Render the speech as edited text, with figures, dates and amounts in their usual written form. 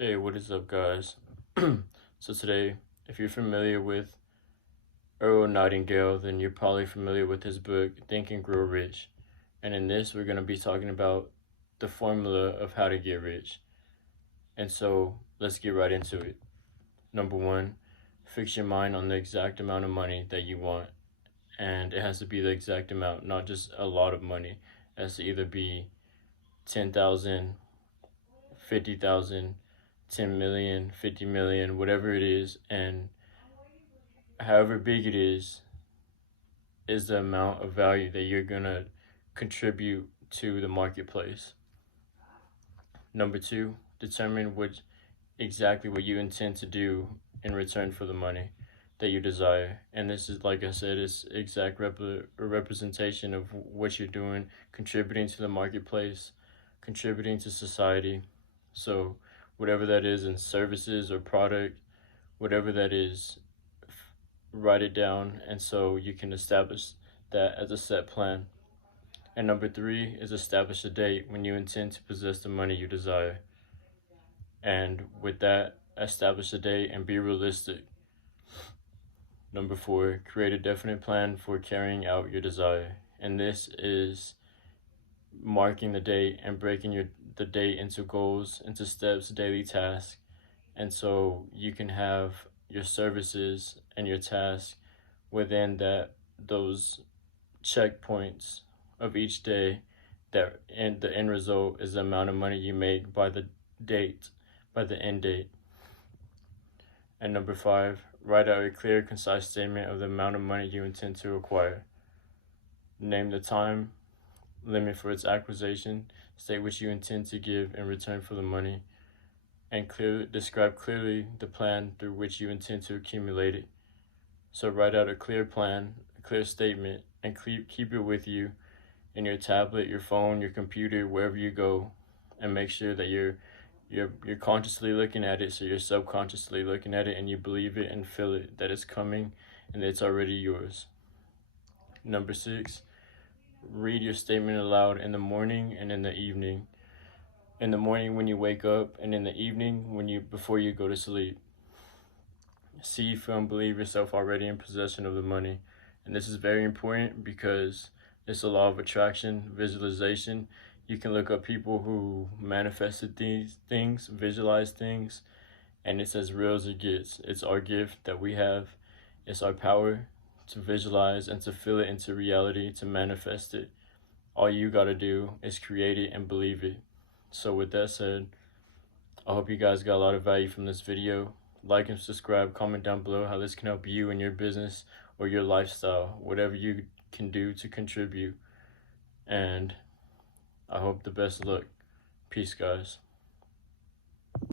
Hey, what is up, guys? So today, if you're familiar with Earl Nightingale, then you're probably familiar with his book, Think and Grow Rich. And in this, we're going to be talking about the formula of how to get rich. And so, let's get right into it. Number one, fix your mind on the exact amount of money that you want. And it has to be the exact amount, not just a lot of money. It has to either be 10,000, 50,000, 10 million, 50 million, whatever it is, and however big it is the amount of value that you're gonna contribute to the marketplace. Number two, determine exactly what you intend to do in return for the money that you desire. And this is, like I said, it's exact representation of what you're doing, contributing to the marketplace, contributing to society. So whatever that is in services or product, whatever that is, write it down, and so you can establish that as a set plan. And number three is establish a date when you intend to possess the money you desire. And with that, establish a date and be realistic. Number four, create a definite plan for carrying out your desire. And this is marking the date and breaking the date into goals, into steps, daily tasks. And so you can have your services and your tasks within those checkpoints of each day, that and the end result is the amount of money you make by the end date. And number five, write out a clear, concise statement of the amount of money you intend to acquire. Name the time limit for its acquisition, state what you intend to give in return for the money, and describe clearly the plan through which you intend to accumulate it. So write out a clear plan, a clear statement, and keep it with you in your tablet, your phone, your computer, wherever you go, and make sure that you're consciously looking at it, so you're subconsciously looking at it and you believe it and feel it, that it's coming and it's already yours. Number six, read your statement aloud in the morning and in the evening. In the morning when you wake up, and in the evening before you go to sleep. See, feel, and believe yourself already in possession of the money. And this is very important because it's a law of attraction, visualization. You can look up people who manifested these things, visualize things, and it's as real as it gets. It's our gift that we have. It's our power to visualize and to feel it into reality, to manifest it. All you gotta do is create it and believe it. So with that said, I hope you guys got a lot of value from this video. Like and subscribe, comment down below how this can help you in your business or your lifestyle, whatever you can do to contribute. And I hope the best luck. Peace, guys.